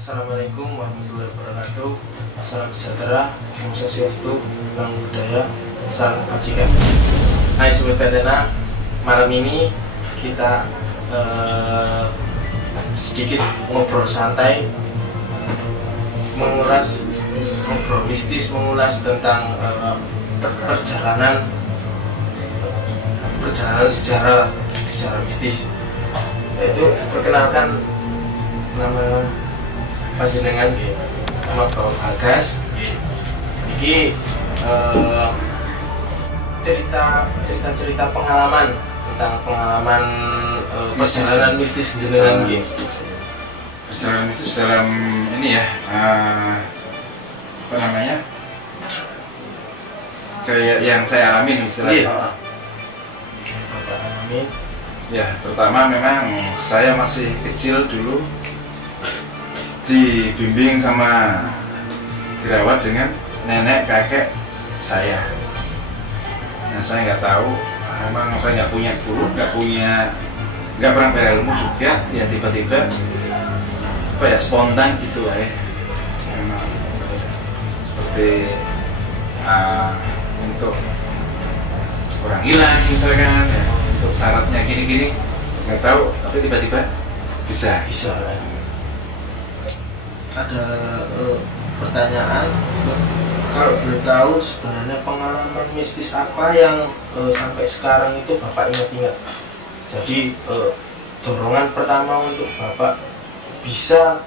Assalamualaikum warahmatullahi wabarakatuh. Salam sejahtera, Om Swastiastu, Namo Buddhaya, salam kebajikan. Hai Sobat Betena, malam ini kita sedikit ngobrol santai, ngobrol mistis, mengulas tentang perjalanan sejarah mistis. Yaitu perkenalkan nama panjenengan nama Bapak Bagas. Ini cerita pengalaman tentang perjalanan mistis jenengan nggih. Perjalanan mistis dalam ini ya, apa namanya? Kayak yang saya alami istilahnya. Bapak alamin. Ya, pertama memang saya masih kecil dulu, dibimbing sama dirawat dengan nenek kakek saya. Nah, saya nggak tahu, memang saya nggak punya guru, nggak pernah berilmu juga. Ya tiba-tiba apa ya, spontan gitu memang seperti untuk orang hilang misalkan ya, untuk syaratnya gini-gini nggak tahu, tapi tiba-tiba bisa. Ada pertanyaan, kalau boleh tahu sebenarnya pengalaman mistis apa yang sampai sekarang itu Bapak ingat-ingat? Jadi dorongan pertama untuk Bapak bisa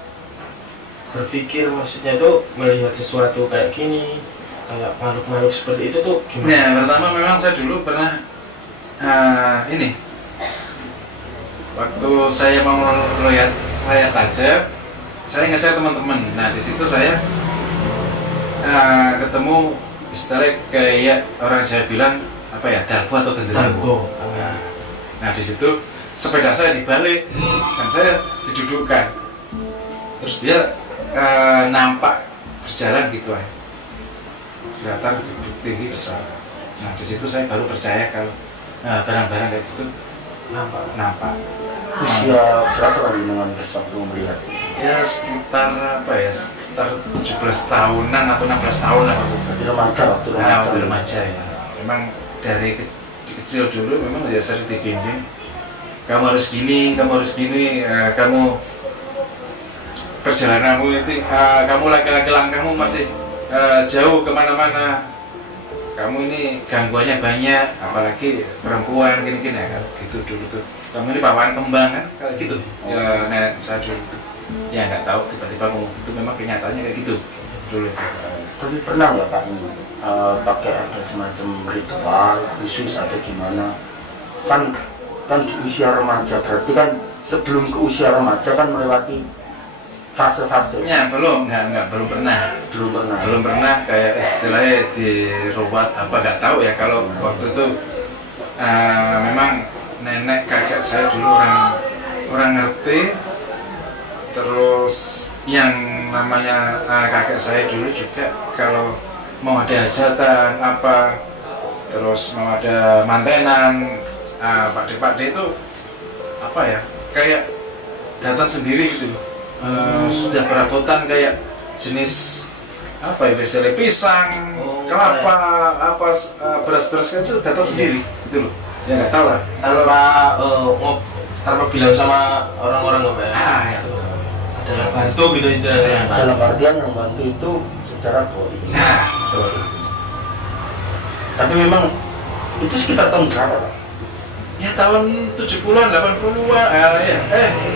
berpikir, maksudnya itu melihat sesuatu kayak gini, kayak makhluk-makhluk seperti itu tuh gimana? Ya, pertama memang saya dulu pernah ini waktu saya mau lihat layar tancap, saya ngajak teman-teman. Nah, di situ saya ketemu istilahnya kayak orang saya bilang apa ya, dalbo atau genderuwo. Nah, di situ sepeda saya dibalik dan saya didudukkan. Terus dia nampak berjalan gitu kelihatan tinggi besar. Nah, di situ saya baru percaya kalau barang-barang kayak gitu nampak. Usia berapa dengan waktu melihat? Ya sekitar sekitar 17 tahunan atau 16 tahun lah. Waktu remaja Ya. Memang dari kecil dulu memang ya sering dibimbing, kamu harus gini, kamu perjalananmu itu, kamu laki-laki langkahmu masih jauh kemana-mana, kamu ini gangguannya banyak, apalagi perempuan gini-gini ya, gitu dulu tuh. Kamu ini bawaan kembang kan, kayak gitu. Ya, nenek saya dulu ya nggak tahu, tiba-tiba ngomong itu, memang kenyataannya kayak gitu dulu. Tapi pernah nggak Pak ini pakai ada semacam ritual khusus atau gimana? Kan di usia remaja, berarti kan sebelum ke usia remaja kan melewati fase-fase. Ya belum pernah kayak istilahnya dirubat apa nggak tahu ya. Kalau waktu itu memang nenek kakek saya dulu orang ngerti. Terus yang namanya kakek saya dulu juga kalau mau ada hajatan apa, terus mau ada mantenan, pakde itu apa ya, kayak datang sendiri gitu loh. Sudah perabotan kayak jenis apa ya, misalnya pisang, kelapa, beras-beras itu datang sendiri gitu loh. Ya nggak tahu lah, tanpa bilang sama orang-orang apa ya? ya. Ada yang bantu gitu istilahnya. Dalam artian yang bantu itu secara goib. Nah, betul. Tapi memang itu sekitar tahun berapa Pak? Ya tahun 70-an, 80-an,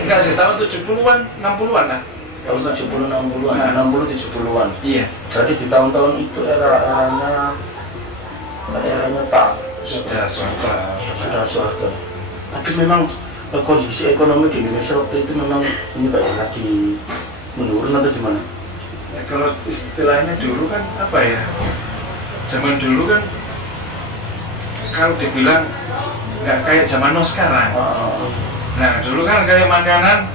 enggak sih, tahun 70-an, 60-an lah. Tahun 70, 60-an, 60, 70-an. Iya. Jadi di tahun-tahun itu eranya Pak Sudah suatu. Tapi memang kondisi ekonomi di Indonesia waktu itu memang ini Pak, lagi menurun atau gimana? Ya, kalau istilahnya dulu kan apa ya, zaman dulu kan kalau dibilang nggak kayak zaman now sekarang. Nah dulu kan kayak makanan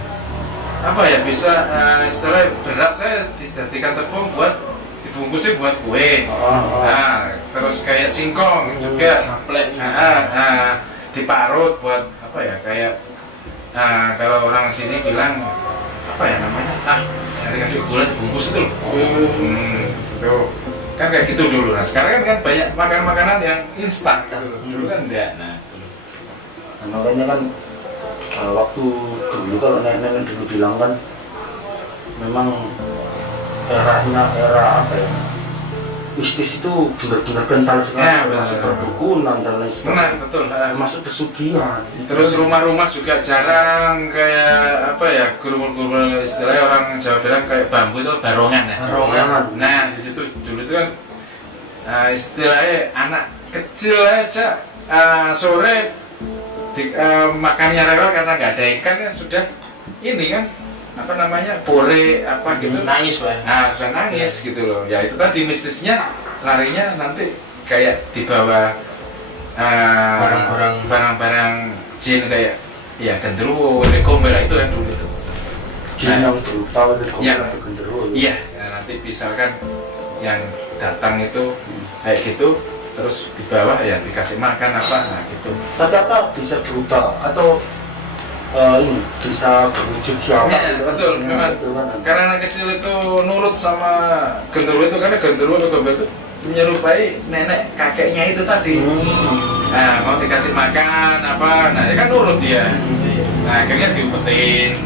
apa ya, bisa istilahnya beras saya dijadikan tepung buat dibungkusnya buat kue. Nah, terus kayak singkong juga diparut buat apa ya, kayak kalau orang sini bilang apa ya namanya, yang dikasih gula dibungkus itu loh. Itu kan kayak gitu dulu. Nah sekarang kan banyak makanan yang instan gitu loh. Dulu kan enggak. Nah itu loh. Nah, makanya kan waktu dulu kalau nenek-nenek dulu bilang kan memang era apa ya, mistis itu benar-benar kental sekali, Ya, masuk benar. perdukunan dan lain sebagainya, Betul. masuk pesugihan. Terus rumah-rumah juga jarang kayak apa ya, gurul-gurul, istilahnya orang Jawa bilang kayak bambu itu barongan ya. Barongan. Nah di situ dulu itu kan istilahnya anak kecil aja sore makannya rewel karena nggak ada ikan ya sudah ini kan apa namanya pore apa gitu, Nangis Pak. sudah nangis gitu loh. Ya itu tadi mistisnya, larinya nanti kayak dibawa barang-barang jin kayak ya genderuwo, gombel itu kan dulu itu. Jin yang dulu tahu itu Iya. atau genderuwo. Iya, nanti misalkan yang datang itu kayak gitu, terus di bawah ya dikasih makan apa, nah gitu. Tapi apa bisa berubah atau ini bisa berwujud siapa? Ya, gitu kan? betul, memang. Gitu kan. Karena anak kecil itu nurut sama genderuwo itu, karena genderuwo atau gombel itu menyerupai nenek kakeknya itu tadi. Nah, mau dikasih makan apa, nah dia kan nurut dia. Nah, akhirnya diumpetin.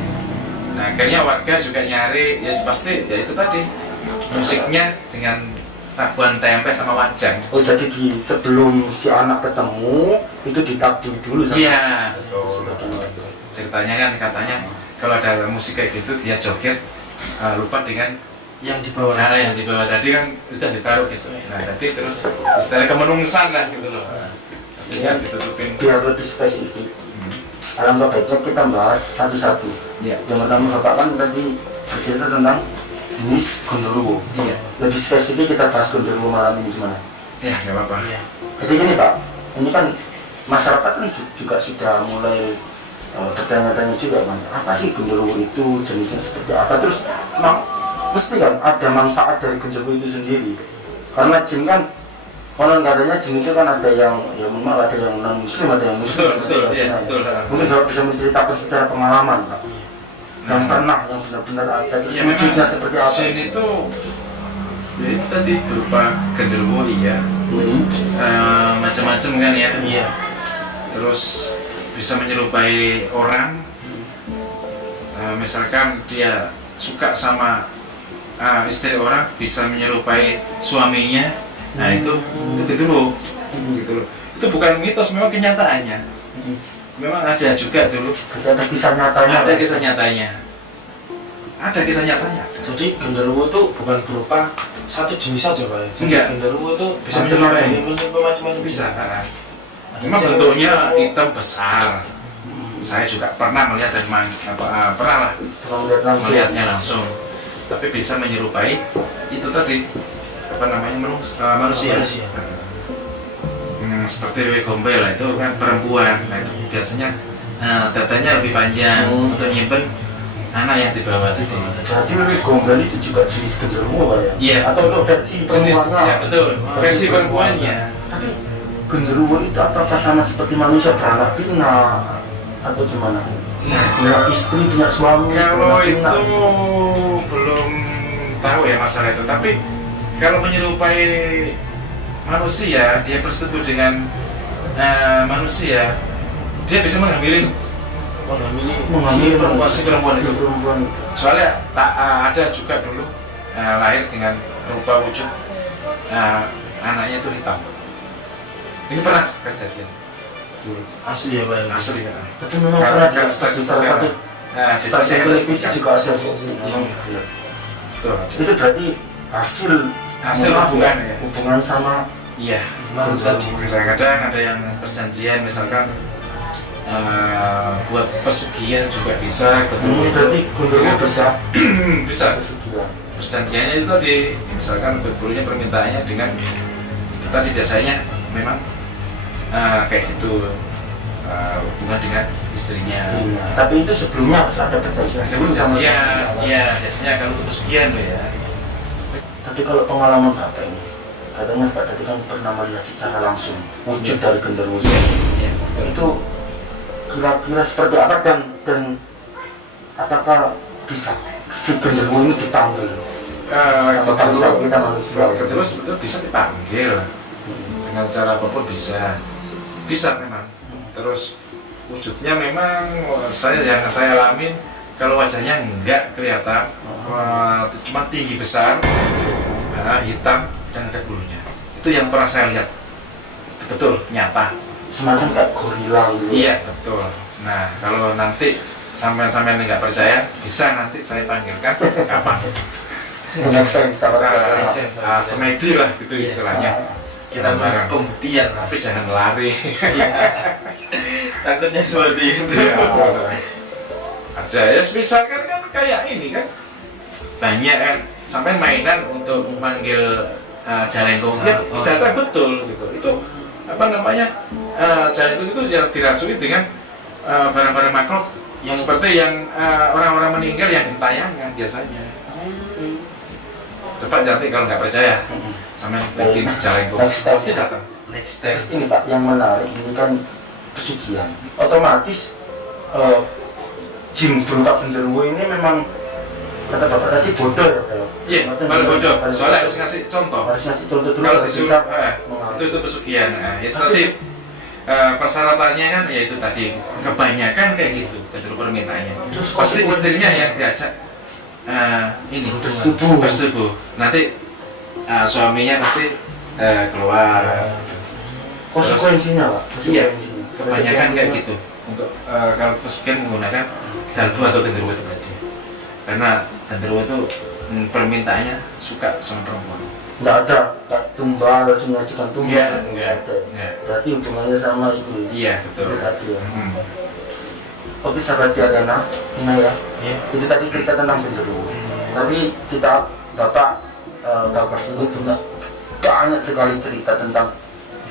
Nah, akhirnya warga juga nyari, ya pasti ya itu tadi musiknya dengan tabuhan tempe sama wajan. Oh jadi sebelum si anak ketemu itu ditabur dulu sama. Iya, betul. Ceritanya kan katanya kalau ada musik kayak gitu dia joget lupa dengan Yang di bawah. yang di bawah tadi kan bisa ditaruh gitu. Nah, tadi terus istilah kemenungsan lah gitu loh. Jadi ditutupin. Biar lebih spesifik. Alangkah baiknya kita bahas satu-satu. Iya. Yang pertama Bapak kan tadi bercerita tentang jenis genderuwo. Iya. Lebih spesifik kita bahas genderuwo malam ini gimana? Ya, nggak apa-apa. Iya. Jadi gini Pak, ini kan masyarakat kan juga sudah mulai bertanya-tanya juga kan, apa sih genderuwo itu, jenisnya seperti apa, terus mesti kan ada manfaat dari genderuwo itu sendiri. Karena jin kan konon katanya jin itu kan ada yang ya memang ada yang non muslim, ada yang muslim. Betul, iya, betul. Mungkin Bapak bisa menceritakan secara pengalaman Pak, yang pernah, yang benar-benar ada Ya, wujudnya memang seperti apa. jin itu ya itu tadi berupa genderuwo iya. Macam-macam kan ya. Iya. Terus bisa menyerupai orang. Misalkan dia suka sama istri orang, bisa menyerupai suaminya. Nah itu genderuwo gitu loh. Itu bukan mitos, memang kenyataannya. Memang ada juga dulu. Berarti ada kisah nyatanya. Ada kisah nyatanya. Ada kisah nyatanya. Jadi genderuwo itu bukan berupa satu jenis saja Pak. Jadi Enggak. genderuwo itu Bisa menyerupai. macam-macam Bisa. Ada Memang cewek, bentuknya cowok. hitam besar. Saya juga pernah melihat dan pernah lah Pernah melihat langsung. melihatnya langsung. Tapi bisa menyerupai itu tadi apa namanya manusia. Seperti gombel lah, itu kan perempuan. Nah itu biasanya datanya lebih panjang untuk nyimpen anak yang di bawah tadi. Jadi gombel itu juga jenis genderuwo Pak ya? Iya. Atau untuk versi Jenis, perempuannya? ya betul. Versi perempuannya. Tapi genderuwo itu apakah sama seperti manusia beranak pinak atau gimana? Punya istri, punya suami, Kalau beranak itu pinak. belum tahu ya masalah itu. Tapi kalau menyerupai manusia, dia bersetubuh dengan manusia, dia bisa menghamili menghamili si perempuan itu. Perempuan. soalnya ada juga dulu lahir dengan rupa wujud anaknya itu hitam. Ini pernah kejadian dulu, Asli ya Pak. asli ya. Tapi memang pernah di salah satu di stasiun televisi juga ada. Iya. Betul. Itu berarti hasil Hubungan ya. hubungan sama Iya. Manut tadi. Kadang-kadang ada yang perjanjian, misalkan buat pesugihan juga bisa ketemu itu. berarti genderuwo bisa Bisa. pesugihan. Perjanjiannya itu tadi, misalkan berbulunya permintaannya dengan itu tadi biasanya memang kayak gitu hubungan dengan istrinya. Tapi itu sebelumnya harus ada perjanjian dulu sama Perjanjian, suami. iya biasanya kalau untuk pesugihan loh ya. Tapi kalau pengalaman Bapak ini, katanya Pak tadi kan pernah melihat secara langsung wujud dari genderuwo Iya, betul. itu kira-kira seperti apa dan apakah bisa si genderuwo ini dipanggil sama bangsa kita manusia? Genderuwo sebetulnya bisa dipanggil dengan cara apapun bisa memang. Terus wujudnya memang yang saya alamin, kalau wajahnya enggak kelihatan, cuma tinggi besar, hitam dan ada bulunya. Itu yang pernah saya lihat, betul nyata. Semacam kayak gorila gitu. Iya betul. Nah kalau nanti sampean nggak percaya, bisa nanti saya panggilkan kapan. Semedi lah gitu istilahnya. Kita bareng pembuktian lah. Tapi jangan lari. Takutnya seperti itu. Ya, ada ya misalkan kan kayak ini kan banyak kan sampai mainan untuk memanggil jalengkung ya data betul gitu. Itu apa namanya jalengkung itu yang dirasui dengan barang-barang makhluk yang seperti yang orang-orang meninggal yang gentayangan biasanya. Coba nanti kalau nggak percaya sampai bikin jalengkung pasti datang. Next step. Terus ini Pak, yang menarik ini kan pesugihan. Otomatis jin berupa genderuwo ini memang kata Bapak tadi bodoh ya Pak? Iya, paling bodoh. Soalnya harus ngasih contoh. Harus ngasih contoh dulu. Kalau baru disuruh bisa itu pesugihan. Nah, itu tadi persyaratannya kan ya itu tadi kebanyakan kayak gitu genderuwo permintaannya. Terus Pasti istrinya yang diajak ini bersetubuh. Nanti suaminya pasti keluar. Konsekuensinya Pak? Iya, kebanyakan kayak gitu. Untuk kalau pesugihan menggunakan dalbu atau genderuwo itu tadi. Karena genderuwo itu permintaannya suka sama perempuan. Nggak ada kayak tumbal, langsung menyajikan tumbal. Iya, nggak enggak. ada. Enggak. Berarti hubungannya sama itu. Iya, betul. Itu tadi ya. Hmm. Oke sahabat Diadana, ini ya. Iya. Itu tadi cerita tentang genderuwo. Tapi kita Bapak tahu persini juga banyak sekali cerita tentang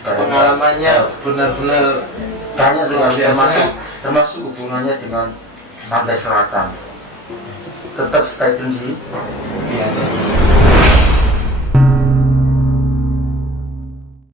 Pengalamannya benar-benar banyak sekali, biasa. termasuk hubungannya dengan pantai selatan. Tetap stay tune di Iya.